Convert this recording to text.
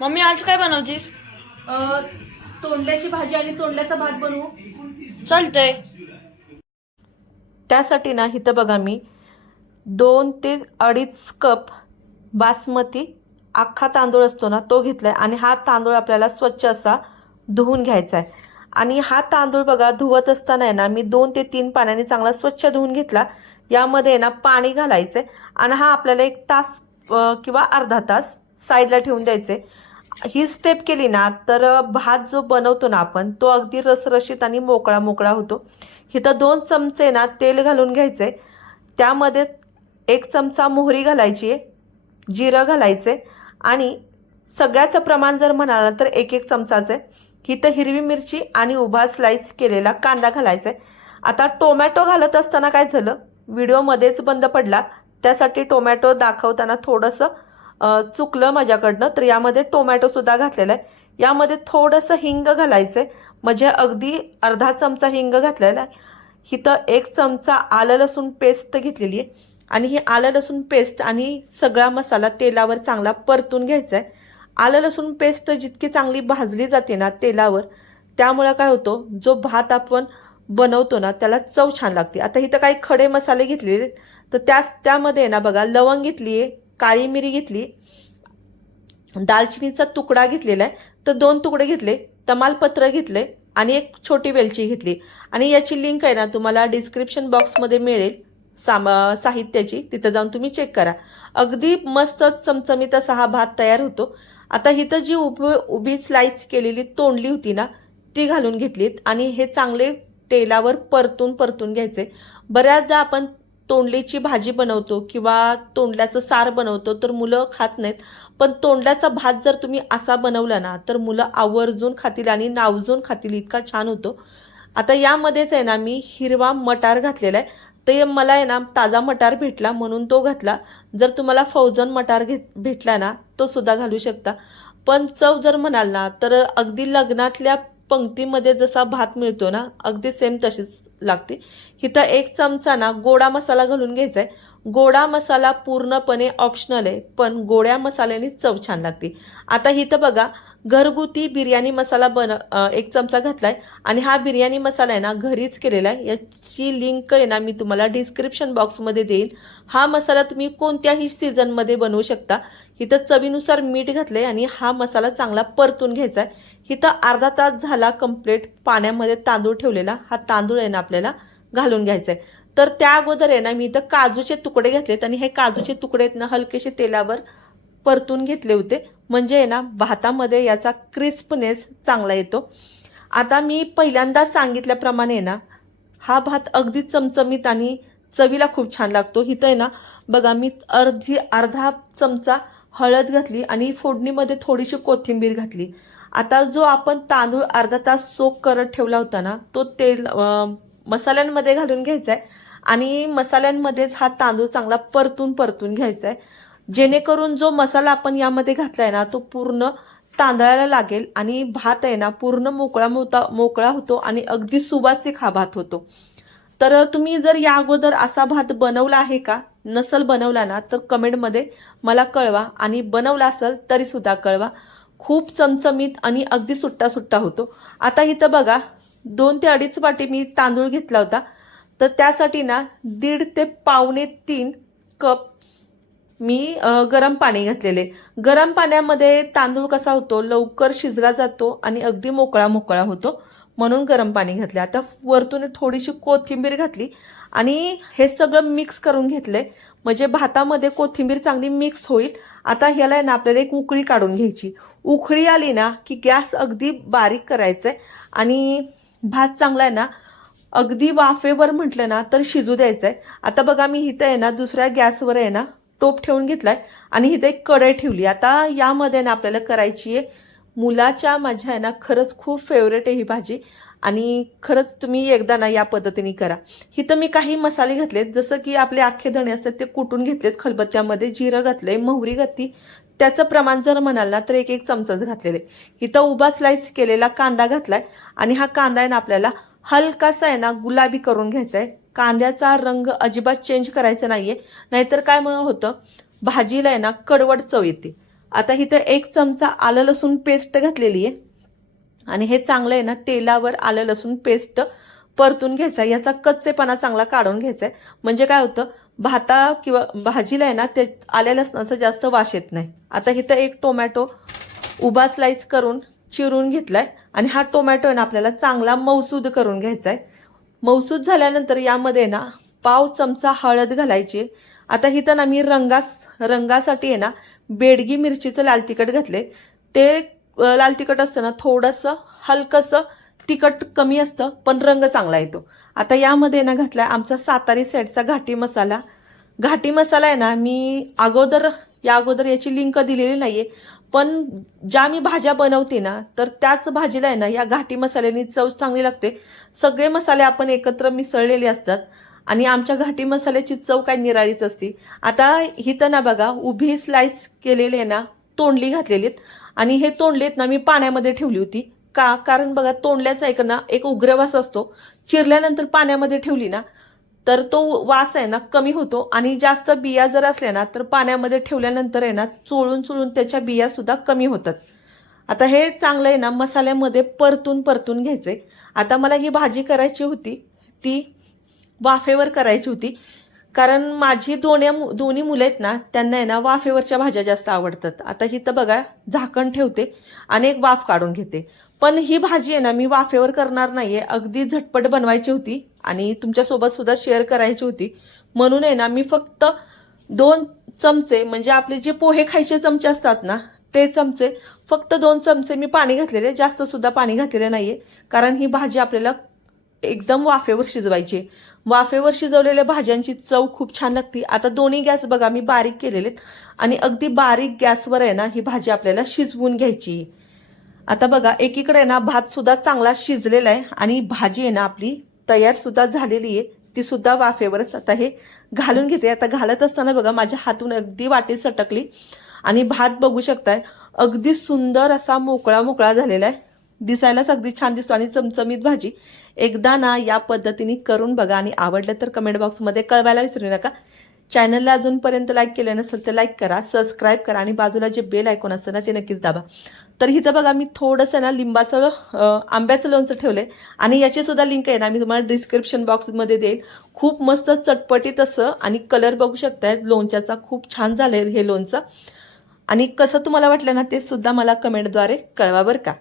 Mummy आज काय बनवतीस? अ, तोंडल्याची भाजी आणि तोंडल्याचा भात बनवू. चालतंय. त्यासाठी ना इथं बघा मी दोन ते अडीच कप बासमती अख्खा तांदूळ असतो ना तो घेतला आहे आणि हा तांदूळ आपल्याला स्वच्छ असा धुवून घ्यायचा आहे आणि हा तांदूळ बघा धुवत असताना आहे ना मी दोन ते तीन पाण्याने चांगला स्वच्छ धुवून घेतला. यामध्ये आहे ना पाणी घालायचं आहे आणि हा आपल्याला एक तास अ, किंवा अर्धा तास साईडला ठेवून द्यायचे. ही स्टेप केली ना तर भात जो बनवतो ना आपण तो अगदी रसरशीत आणि मोकळा मोकळा होतो. इथं दोन चमचे ना तेल घालून घ्यायचे. त्यामध्ये एक चमचा मोहरी घालायची आहे जिरं घालायचे आणि सगळ्याचं प्रमाण जर म्हणाला तर एक एक चमचाचं आहे. इथं हिरवी मिरची आणि उभा स्लाईस केलेला कांदा घालायचा आहे. आता टोमॅटो घालत असताना काय झालं? व्हिडिओमध्येच बंद पडला. त्यासाठी टोमॅटो दाखवताना थोडंसं चुकलं माझ्याकडनं तर यामध्ये टोमॅटोसुद्धा घातलेला आहे. यामध्ये थोडंसं हिंग घालायचं आहे म्हणजे अगदी अर्धा चमचा हिंग घातलेला आहे. इथं एक चमचा आलं लसूण पेस्ट घेतलेली आहे. आणि ही आलं लसूण पेस्ट आणि सगळा मसाला तेलावर चांगला परतून घ्यायचा आहे आलं लसूण पेस्ट जितकी चांगली भाजली जाते ना तेलावर त्यामुळं काय होतो जो भात आपण बनवतो ना त्याला चव छान लागते. आता इथं काही खडे मसाले घेतलेले तर त्या त्यामध्ये ना बघा लवंग घेतली आहे काळी मिरी घेतली दालचिनीचा तुकडा घेतलेला आहे तर दोन तुकडे घेतले तमालपत्र घेतले आणि एक छोटी वेलची घेतली. आणि याची लिंक आहे ना तुम्हाला डिस्क्रिप्शन बॉक्समध्ये मिळेल साम साहित्याची. तिथं जाऊन तुम्ही चेक करा. अगदी मस्त चमचमीत असा हा भात तयार होतो. आता इथं जी उभी उभी स्लाइस केलेली तोंडली होती ना ती घालून घेतलीत. आणि हे चांगले तेलावर परतून परतून घ्यायचे. बऱ्याचदा आपण तोंडलीची भाजी बनवतो किंवा तोंडल्याचं सार बनवतो तर मुलं खात नाहीत. पण तोंडल्याचा भात जर तुम्ही असा बनवला ना तर मुलं आवर्जून खातील आणि नावजून खातील. इतका छान होतो. आता यामध्येच आहे ना मी हिरवा मटार घातलेला आहे. ते मला आहे ना ताजा मटार भेटला म्हणून तो घातला. जर तुम्हाला फौजन मटार घेत भेटला ना तो सुद्धा घालू शकता. पण चव जर म्हणाल ना तर अगदी लग्नातल्या पंक्तीमध्ये जसा भात मिळतो ना अगदी सेम तशीच. लागते. इथं एक चमचा ना गोडा मसाला घालून घ्यायचा आहे गोडा मसाला पूर्णपणे ऑप्शनल आहे पण गोड्या मसाल्याने चव छान लागते. आता इथं बघा घरगुती बिर्याणी मसाला बन एक चमचा घातला आहे आणि हा बिर्याणी मसाला आहे ना घरीच केलेला आहे. याची लिंक आहे ना मी तुम्हाला डिस्क्रिप्शन बॉक्समध्ये देईन हा मसाला तुम्ही कोणत्याही सीझनमध्ये बनवू शकता. इथं चवीनुसार मीठ घातलं आहे आणि हा मसाला चांगला परतून घ्यायचा आहे इथं अर्धा तास झाला कंप्लीट पाण्यामध्ये तांदूळ ठेवलेला. हा तांदूळ आहे ना आपल्याला घालून घ्यायचा आहे तर त्या अगोदर आहे ना मी इथं काजूचे तुकडे घेतलेत आणि हे काजूचे तुकडे आहेत ना हलकेसे तेलावर परतून घेतले होते. म्हणजे आहे ना भातामध्ये याचा क्रिस्पनेस चांगला येतो. आता मी पहिल्यांदा सांगितल्याप्रमाणे ना हा भात अगदी चमचमीत आणि चवीला खूप छान लागतो. इथं आहे ना बघा मी अर्धी अर्धा चमचा हळद घातली आणि फोडणीमध्ये थोडीशी कोथिंबीर घातली. आता जो आपण तांदूळ अर्धा तास सोक करत ठेवला होता ना तो तेल मसाल्यांमध्ये घालून घ्यायचा आहे. आणि मसाल्यांमध्येच हा तांदूळ चांगला परतून परतून घ्यायचा आहे जेणेकरून जो मसाला आपण यामध्ये घातलाय ना तो पूर्ण तांदळाला लागेल आणि भात आहे ना पूर्ण मोकळा मोता मोकळा होतो आणि अगदी सुवासिक हा भात होतो. तर तुम्ही जर या अगोदर असा भात बनवला आहे का नसल बनवला ना तर कमेंटमध्ये मला कळवा आणि बनवला असेल तरी सुद्धा कळवा. खूप चमचमीत आणि अगदी सुट्टा सुट्टा होतो. आता इथं बघा दोन ते अडीच वाटी मी तांदूळ घेतला होता. तर त्यासाठी ना दीड ते पावणे तीन कप मी गरम पाणी घातलेले. गरम पाण्यामध्ये तांदूळ कसा होतो लवकर शिजला जातो आणि अगदी मोकळा मोकळा होतो म्हणून गरम पाणी घातले. आता वरतून थोडीशी कोथिंबीर घातली आणि हे सगळं मिक्स करून घेतले. म्हणजे भातामध्ये कोथिंबीर चांगली मिक्स होईल. आता ह्याला आहे ना आपल्याला एक उकळी काढून घ्यायची. उकळी आली ना की गॅस अगदी बारीक करायचा आहे आणि भात चांगला आहे ना अगदी वाफेवर म्हटलं ना तर शिजू द्यायचं आहे आता बघा मी इथं आहे ना दुसऱ्या गॅसवर आहे ना टोप ठेवून घेतलाय आणि इथे एक कढई ठेवली. आता यामध्ये ना आपल्याला करायची आहे मुलाच्या माझ्या आहे ना खरंच खूप फेवरेट आहे ही भाजी. आणि खरंच तुम्ही एकदा ना या पद्धतीने करा. इथं मी काही मसाले घातलेत जसं की आपले अख्खे धणे असतात ते कुटून घेतलेत खलबत्त्यामध्ये जिरं घातले मोहरी घातली. त्याचं प्रमाण जर म्हणाल ना तर एक एक चमचाच घातलेले. इथं उभा स्लाइस केलेला कांदा घातलाय आणि हा कांदा आहे ना आपल्याला हलकासा आहे ना गुलाबी करून घ्यायचा आहे कांद्याचा रंग अजिबात चेंज करायचा नाही आहे नाहीतर काय मग होतं? भाजीला आहे ना कडवड चव येते. आता इथं एक चमचा आलं लसूण पेस्ट घातलेली आहे. आणि हे चांगलं आहे ना तेलावर आलं लसूण पेस्ट परतून घ्यायचा याचा कच्चेपणा चांगला काढून घ्यायचा आहे म्हणजे काय होतं? भाता किंवा भाजीला आहे ना ते आल्या लसणाचा जास्त वास येत नाही. आता इथं एक टोमॅटो उभा स्लाईस करून चिरून घेतलाय आणि हा टोमॅटो आहे ना आपल्याला चांगला मौसूद करून घ्यायचा आहे मौसूद झाल्यानंतर यामध्ये ना पाव चमचा हळद घालायची. आता इथं ना मी रंगास रंगासाठी आहे ना बेडगी मिरचीचं लाल तिखट घातले ते लाल तिखट असतं ना थोडंसं हलकंसं तिखट कमी असतं पण रंग चांगला येतो. आता यामध्ये ना घातलाय आमचा सातारी सेटचा घाटी मसाला. घाटी मसाला आहे ना मी अगोदर या अगोदर याची लिंक दिलेली नाही आहे पण ज्या मी भाज्या बनवते ना तर त्याच भाजीला आहे ना या घाटी मसाल्यानी चव चांगली लागते. सगळे मसाले आपण एकत्र मिसळलेले असतात आणि आमच्या घाटी मसाल्याची चव काय निराळीच असते. आता हिथं ना बघा उभी स्लाइस केलेले आहे ना तोंडली घातलेली आहेत. आणि हे तोंडलीत ना मी पाण्यामध्ये ठेवली होती. का? कारण बघा तोंडल्याचा एक ना एक उग्रवास असतो. चिरल्यानंतर पाण्यामध्ये ठेवली ना तर तो वास आहे ना कमी होतो. आणि जास्त बिया जर असल्या ना तर पाण्यामध्ये ठेवल्यानंतर आहे ना चोळून चोळून त्याच्या बिया सुद्धा कमी होतात. आता हे चांगलं आहे ना मसाल्यामध्ये परतून परतून घ्यायचे. आता मला ही भाजी करायची होती ती वाफेवर करायची होती. कारण माझी दोन्ही दोन्ही मुलं आहेत ना त्यांना आहे ना वाफेवरच्या भाज्या जास्त आवडतात. आता ही तर बघा झाकण ठेवते आणि एक वाफ काढून घेते. पण ही भाजी आहे ना मी वाफेवर करणार नाही आहे अगदी झटपट बनवायची होती. आणि तुमच्यासोबत सुद्धा शेअर करायची होती. म्हणून आहे ना मी फक्त दोन चमचे म्हणजे आपले जे पोहे खायचे चमचे असतात ना ते चमचे फक्त दोन चमचे मी पाणी घातलेले जास्त सुद्धा पाणी घातलेले आहे कारण ही भाजी आपल्याला एकदम वाफेवर शिजवायची आहे. वाफेवर शिजवलेल्या भाज्यांची चव खूप छान लागते. आता दोन्ही गॅस बघा मी बारीक केलेले आहेत आणि अगदी बारीक गॅसवर आहे ना ही भाजी आपल्याला शिजवून घ्यायची. आता बघा एकीकडे ना भात सुद्धा चांगला शिजलेला आहे. आणि भाजी आहे ना आपली तयार सुद्धा झालेली आहे. ती सुद्धा वाफेवरच आता हे घालून घेते. आता घालत असताना बघा माझ्या हातून अगदी वाटी सटकली. आणि भात बघू शकताय अगदी सुंदर असा मोकळा मोकळा झालेला आहे. दिसायलाच अगदी छान दिसतो आणि चमचमीत भाजी. एकदा ना या पद्धतीने करून बघा आणि आवडलं तर कमेंट बॉक्समध्ये कळवायला विसरू नका. चॅनलला अजूनपर्यंत लाईक केलं नसेल तर लाईक करा सबस्क्राईब करा आणि बाजूला जे बेल आयकॉन असतं ना ते नक्कीच दाबा. तर इथं बघा मी थोडंसं ना लिंबाचं आंब्याचं लोणचं ठेवलं आहे आणि याचेसुद्धा लिंक आहे ना मी तुम्हाला डिस्क्रिप्शन बॉक्समध्ये देईल. खूप मस्त चटपटीत असं आणि कलर बघू शकताय लोणच्याचा खूप छान झालं हे लोणचं. आणि कसं तुम्हाला वाटलं ना ते सुद्धा मला कमेंटद्वारे कळवा बरं का.